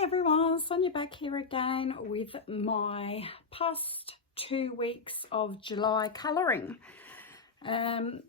Hi everyone, Sonya back here again with my past 2 weeks of July colouring.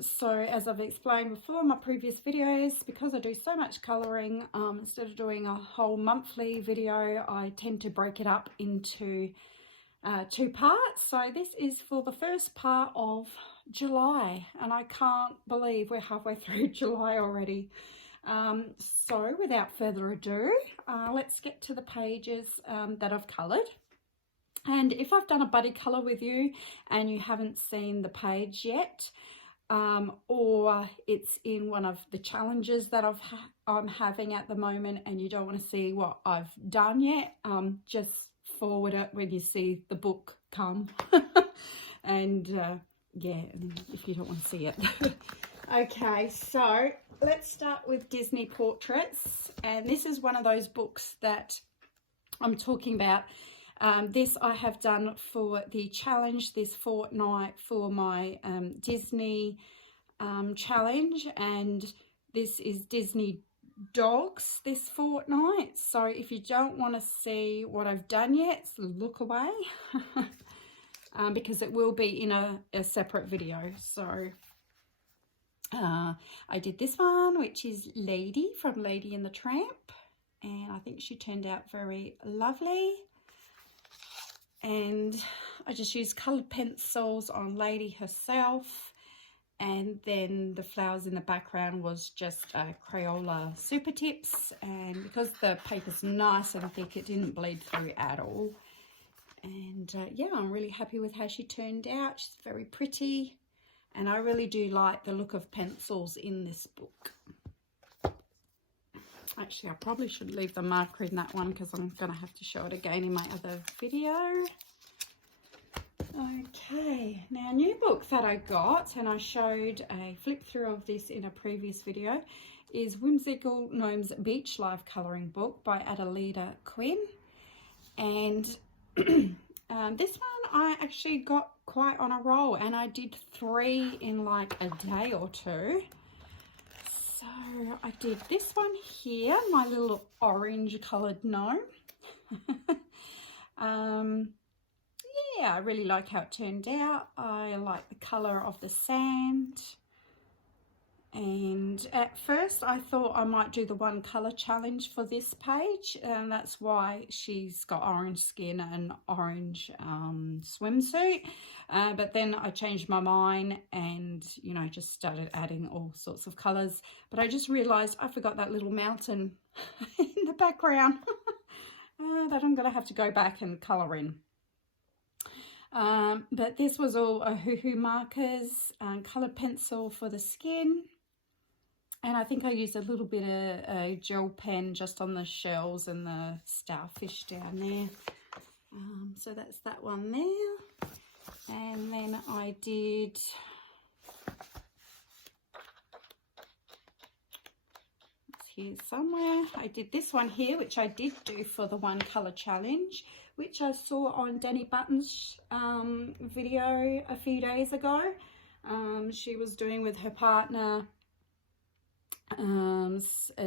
So as I've explained before in my previous videos, because I do so much colouring, instead of doing a whole monthly video, I tend to break it up into 2 parts. So this is for the first part of July, and I can't believe we're halfway through July already. So without further ado, let's get to the pages that I've coloured. And if I've done a buddy colour with you and you haven't seen the page yet, or it's in one of the challenges that I'm having at the moment and you don't want to see what I've done yet, just forward it when you see the book come. And yeah, if you don't want to see it. Okay, so let's start with Disney Portraits, and this is one of those books that I'm talking about. This I have done for the challenge this fortnight for my Disney challenge, and this is Disney dogs this fortnight. So if you don't want to see what I've done yet, look away. Because it will be in a separate video. So I did this one, which is Lady from Lady and the Tramp, and I think she turned out very lovely. And I just used coloured pencils on Lady herself, and then the flowers in the background was just Crayola Super Tips, and because the paper's nice and thick, it didn't bleed through at all. And yeah, I'm really happy with how she turned out. She's very pretty. And I really do like the look of pencils in this book. Actually, I probably should leave the marker in that one because I'm going to have to show it again in my other video. Okay, now new book that I got, and I showed a flip through of this in a previous video, is Whimsical Gnomes Beach Life Colouring Book by Adelita Quinn. And this one I actually got quite on a roll, and I did 3 in like a day or 2. So I did this one here, my little orange coloured gnome. Yeah, I really like how it turned out. I like the colour of the sand. And at first I thought I might do the 1 colour challenge for this page, and that's why she's got orange skin and orange swimsuit, but then I changed my mind and, you know, just started adding all sorts of colours. But I just realised I forgot that little mountain in the background that I'm going to have to go back and colour in. But this was all hoo-hoo markers, coloured pencil for the skin. And I think I used a little bit of a gel pen just on the shells and the starfish down there. So that's that one there. And then I did it's here somewhere. I did this one here, which I did do for the 1 colour challenge, which I saw on Sonya Batten's video a few days ago. She was doing with her partner,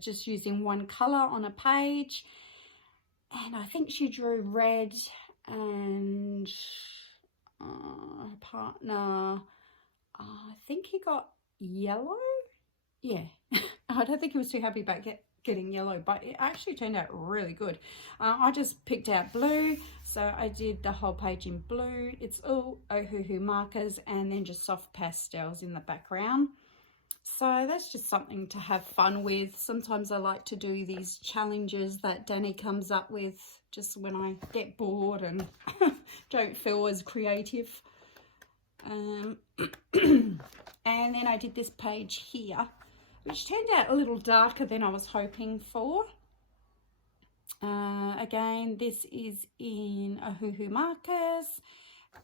just using 1 colour on a page, and I think she drew red, and her partner, I think he got yellow. Yeah. I don't think he was too happy about getting yellow, but it actually turned out really good. I just picked out blue, so I did the whole page in blue. It's all Ohuhu markers and then just soft pastels in the background. So that's just something to have fun with. Sometimes I like to do these challenges that Danny comes up with just when I get bored and don't feel as creative. And then I did this page here, which turned out a little darker than I was hoping for. Again, this is in Ohuhu markers,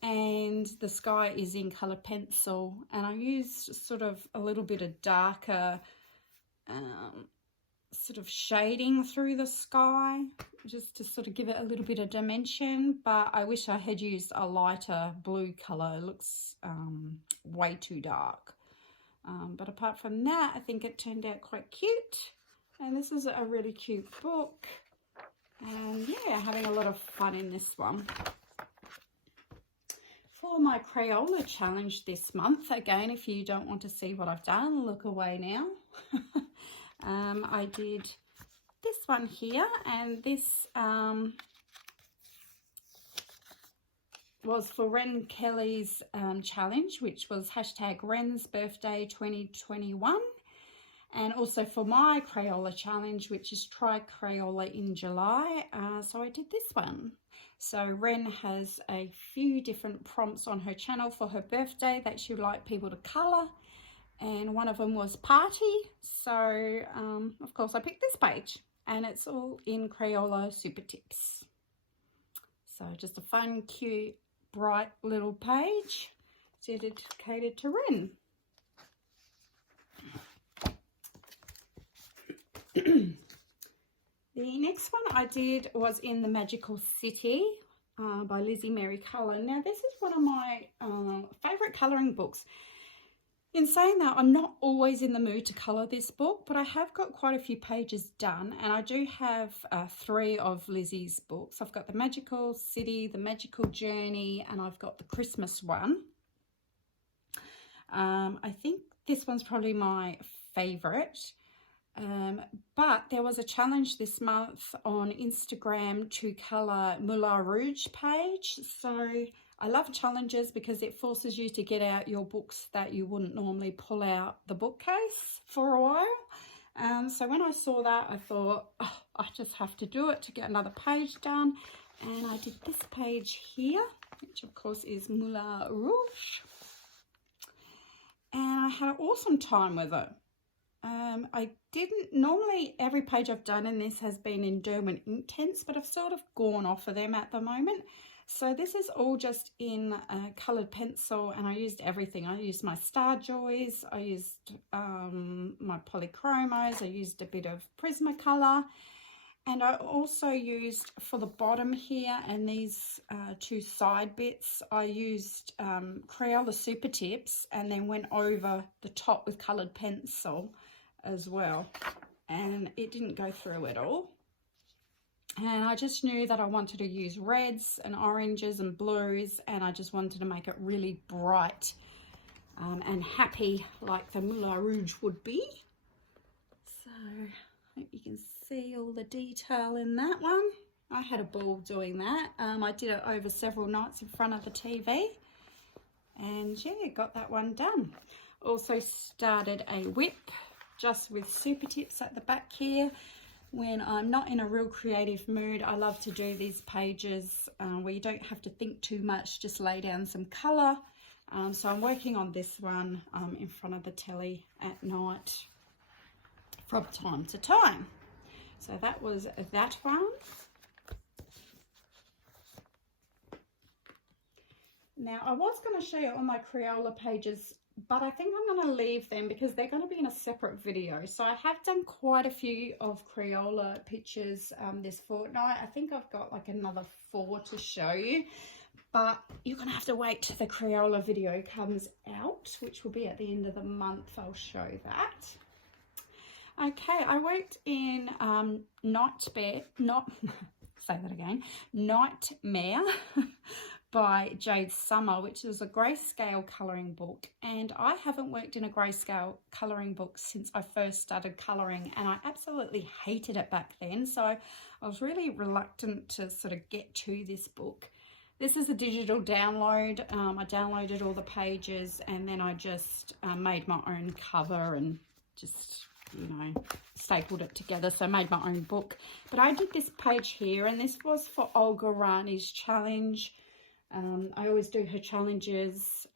and the sky is in coloured pencil, and I used sort of a little bit of darker sort of shading through the sky just to sort of give it a little bit of dimension, but I wish I had used a lighter blue colour. It looks way too dark. But apart from that, I think it turned out quite cute, and this is a really cute book. And yeah, having a lot of fun in this one. For my Crayola challenge this month, again, if you don't want to see what I've done, look away now. I did this one here, and this was for Ren Kelly's challenge, which was hashtag Ren's birthday 2021. And also for my Crayola challenge, which is Try Crayola in July. So I did this one. So Ren has a few different prompts on her channel for her birthday that she would like people to colour. And one of them was party. So, of course, I picked this page. And it's all in Crayola Super Tips. So just a fun, cute, bright little page dedicated to Ren. The next one I did was in the Magical City by Lizzie Mary Cullen. Now this is one of my favourite colouring books. In saying that, I'm not always in the mood to colour this book, but I have got quite a few pages done, and I do have 3 of Lizzie's books. I've got the Magical City, the Magical Journey, and I've got the Christmas one. I think this one's probably my favourite. But there was a challenge this month on Instagram to colour Moulin Rouge page. So I love challenges because it forces you to get out your books that you wouldn't normally pull out the bookcase for a while. So when I saw that, I thought, oh, I just have to do it to get another page done. And I did this page here, which of course is Moulin Rouge. And I had an awesome time with it. I didn't, normally every page I've done in this has been in Derwent Inktense, but I've sort of gone off of them at the moment. So this is all just in coloured pencil, and I used everything. I used my Star Joys, I used my polychromos, I used a bit of Prismacolor, and I also used for the bottom here and these 2 side bits, I used Crayola Super Tips and then went over the top with coloured pencil as well, and it didn't go through at all. And I just knew that I wanted to use reds and oranges and blues, and I just wanted to make it really bright and happy like the Moulin Rouge would be. So I hope you can see all the detail in that one. I had a ball doing that. I did it over several nights in front of the TV, and yeah, got that one done. Also started a whip just with Super Tips at the back here. When I'm not in a real creative mood, I love to do these pages where you don't have to think too much, just lay down some colour. So I'm working on this one in front of the telly at night from time to time. So that was that one. Now I was going to show you all my Crayola pages, but I think I'm going to leave them because they're going to be in a separate video. So I have done quite a few of Crayola pictures this fortnight. I think I've got like another 4 to show you, but you're going to have to wait till the Crayola video comes out, which will be at the end of the month. I'll show that. Okay, I worked in Nightmare by Jade Summer, which is a grayscale colouring book, and I haven't worked in a grayscale colouring book since I first started colouring, and I absolutely hated it back then, so I was really reluctant to sort of get to this book. This is a digital download. I downloaded all the pages, and then I just made my own cover and just, you know, stapled it together, so I made my own book. But I did this page here, and this was for Olga Rani's challenge. I always do her challenges.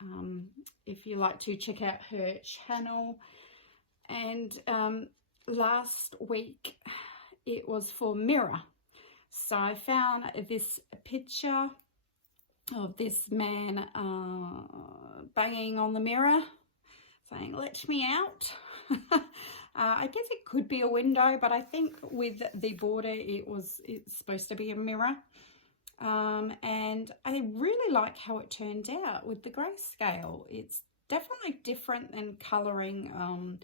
If you like to check out her channel. And last week it was for Mirror. So I found this picture of this man banging on the mirror saying, "Let me out." I guess it could be a window, but I think with the border it's supposed to be a mirror. And I really like how it turned out with the grayscale. It's definitely different than colouring,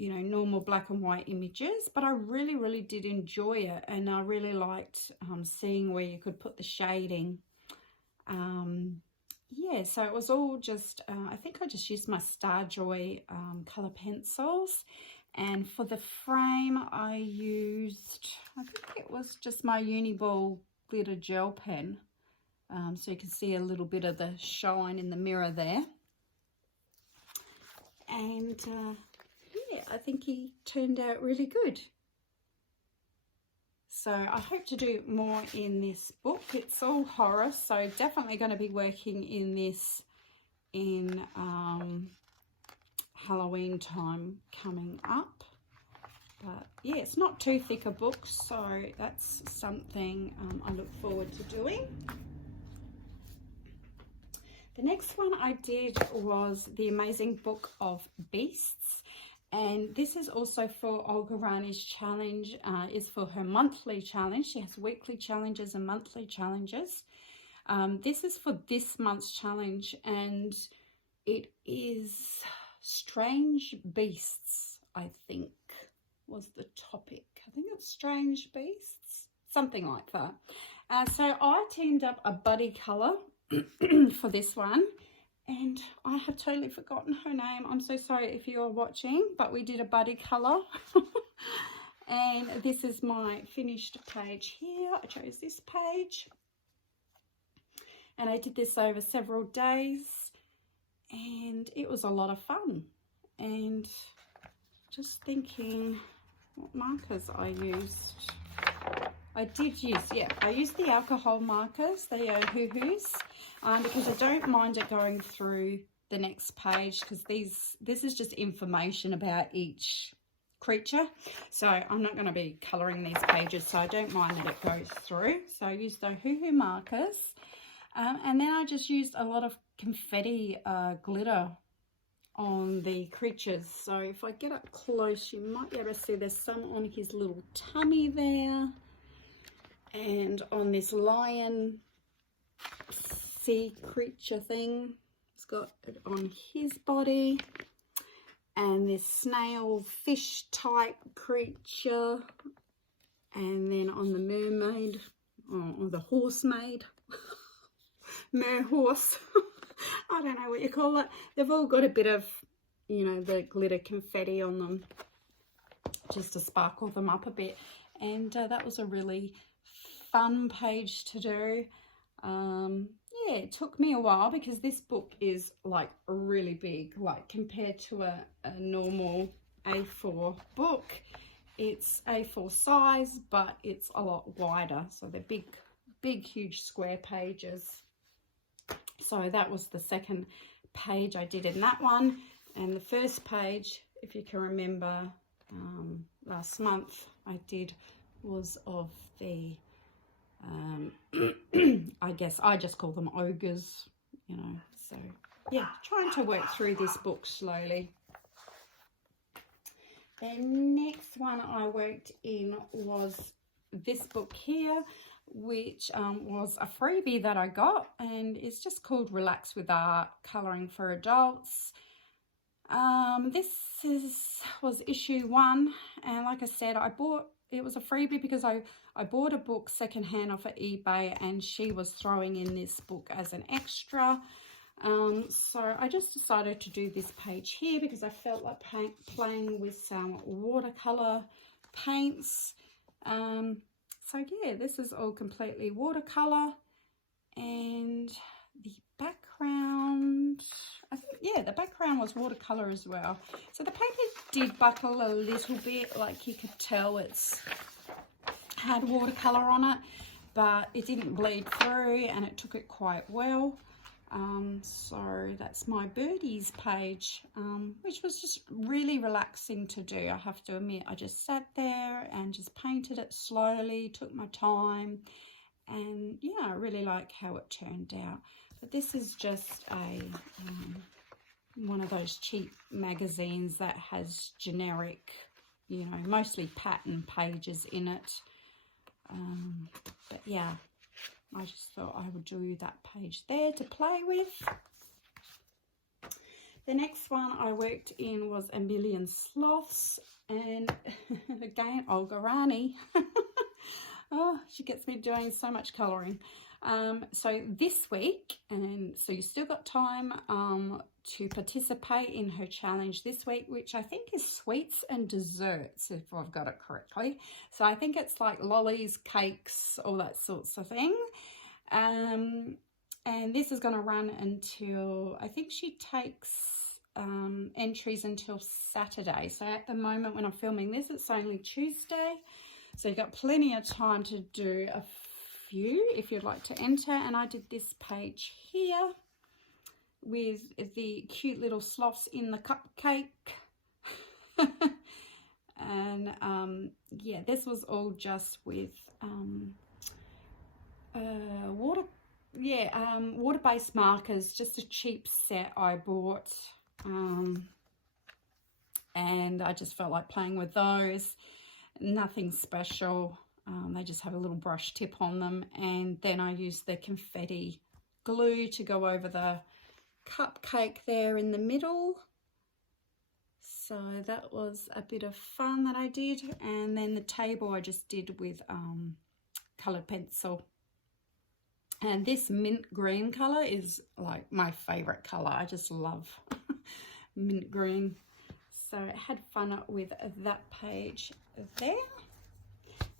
you know, normal black and white images, but I really did enjoy it, and I really liked seeing where you could put the shading. Yeah, so it was all just, I think I just used my Star Joy colour pencils, and for the frame I used, I think it was just my Uniball glitter gel pen, so you can see a little bit of the shine in the mirror there. And yeah, I think he turned out really good. So I hope to do more in this book. It's all horror, so definitely going to be working in this in Halloween time coming up. But yeah, it's not too thick a book, so that's something I look forward to doing. The next one I did was The Amazing Book of Beasts, and this is also for Olga Rani's challenge. Is for her monthly challenge. She has weekly challenges and monthly challenges. This is for this month's challenge, and it is Strange Beasts, I think was the topic. I think it's Strange Beasts, something like that. So I teamed up a buddy colour for this one, and I have totally forgotten her name. I'm so sorry if you're watching, but we did a buddy colour. And this is my finished page here. I chose this page, and I did this over several days, and it was a lot of fun. And just thinking what markers I used. I did use, yeah, I used the alcohol markers, the hoo-hoos, because I don't mind it going through the next page, because this is just information about each creature. So I'm not going to be colouring these pages, so I don't mind that it goes through. So I used the hoo-hoo markers, and then I just used a lot of confetti glitter on the creatures. So if I get up close, you might be able to see there's some on his little tummy there, and on this lion sea creature thing, it's got it on his body, and this snail fish type creature, and then on the mermaid, or the horse maid, mer horse, I don't know what you call it. They've all got a bit of, you know, the glitter confetti on them just to sparkle them up a bit. And that was a really fun page to do. Yeah, it took me a while because this book is like really big, like compared to a normal A4 book. It's A4 size, but it's a lot wider. So they're big, huge square pages. So that was the second page I did in that one. And the first page, if you can remember, last month I did was of the, I guess I just call them ogres, you know. So yeah, trying to work through this book slowly. The next one I worked in was this book here, which was a freebie that I got, and it's just called Relax with Art, Colouring for Adults. This was issue 1, and like I said, it was a freebie because I bought a book secondhand off of eBay, and she was throwing in this book as an extra. So I just decided to do this page here because I felt like playing with some watercolor paints. So yeah, this is all completely watercolor, and the background, I think, yeah, the background was watercolor as well. So the paper did buckle a little bit, like you could tell it's had watercolor on it, but it didn't bleed through and it took it quite well. So that's my birdies page, which was just really relaxing to do. I have to admit, I just sat there and just painted it slowly, took my time, and yeah, I really like how it turned out. But this is just a one of those cheap magazines that has generic, you know, mostly pattern pages in it. But yeah, I just thought I would do that page there to play with. The next one I worked in was A Million Sloths, and again, Olga Rani. Oh, she gets me doing so much colouring. So this week, and so you still got time to participate in her challenge this week, which I think is sweets and desserts, if I've got it correctly. So I think it's like lollies, cakes, all that sorts of thing. And this is going to run until, I think she takes entries until Saturday. So at the moment when I'm filming this, it's only Tuesday. So you've got plenty of time to do a few if you'd like to enter. And I did this page here with the cute little sloths in the cupcake. And yeah, this was all just with water-based markers, just a cheap set I bought. And I just felt like playing with those. Nothing special. They just have a little brush tip on them, and then I used the confetti glue to go over the cupcake there in the middle. So that was a bit of fun that I did. And then the table I just did with coloured pencil. And this mint green colour is like my favourite colour. I just love mint green. So I had fun with that page there.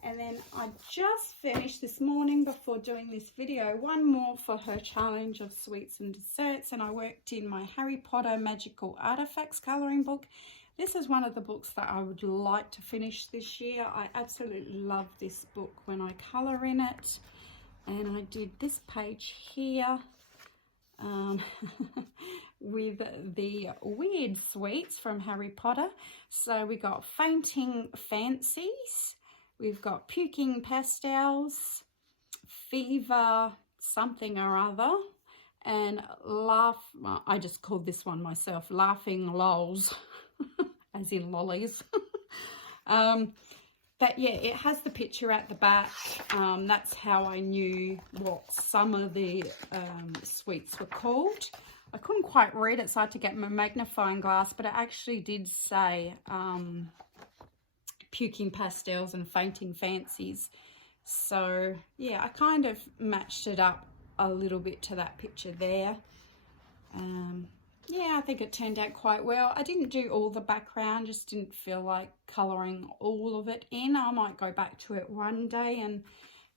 And then I just finished this morning before doing this video one more for her challenge of sweets and desserts, and I worked in my Harry Potter Magical Artifacts colouring book. This is one of the books that I would like to finish this year. I absolutely love this book when I colour in it. And I did this page here with the weird sweets from Harry Potter. So we got Fainting Fancies, we've got Puking Pastels, Fever something or other, and I just called this one myself Laughing Lols, as in lollies. But yeah, it has the picture at the back. That's how I knew what some of the sweets were called. I couldn't quite read it, so I had to get my magnifying glass, but it actually did say Puking Pastels and Fainting Fancies. So yeah, I kind of matched it up a little bit to that picture there. Yeah, I think it turned out quite well. I didn't do all the background, just didn't feel like colouring all of it in. I might go back to it one day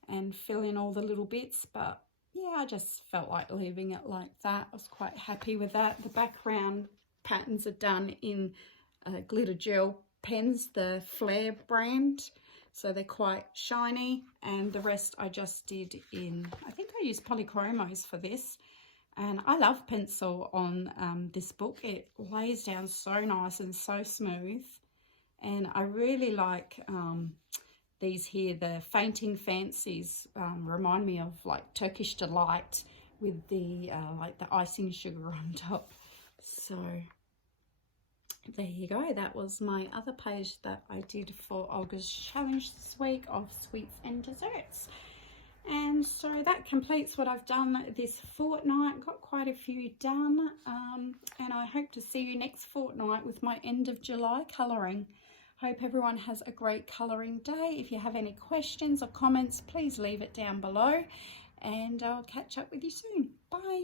and fill in all the little bits, but yeah, I just felt like leaving it like that. I was quite happy with that. The background patterns are done in glitter gel pens, the Flare brand, so they're quite shiny, and the rest I just did in, I think I used polychromos for this. And I love pencil on this book. It lays down so nice and so smooth. And I really like these here, the Fainting Fancies, remind me of like Turkish Delight with the like the icing sugar on top. So there you go. That was my other page that I did for Olga's challenge this week of sweets and desserts. And so that completes what I've done this fortnight. Got quite a few done, and I hope to see you next fortnight with my end of July colouring. Hope everyone has a great colouring day. If you have any questions or comments, please leave it down below, and I'll catch up with you soon. Bye.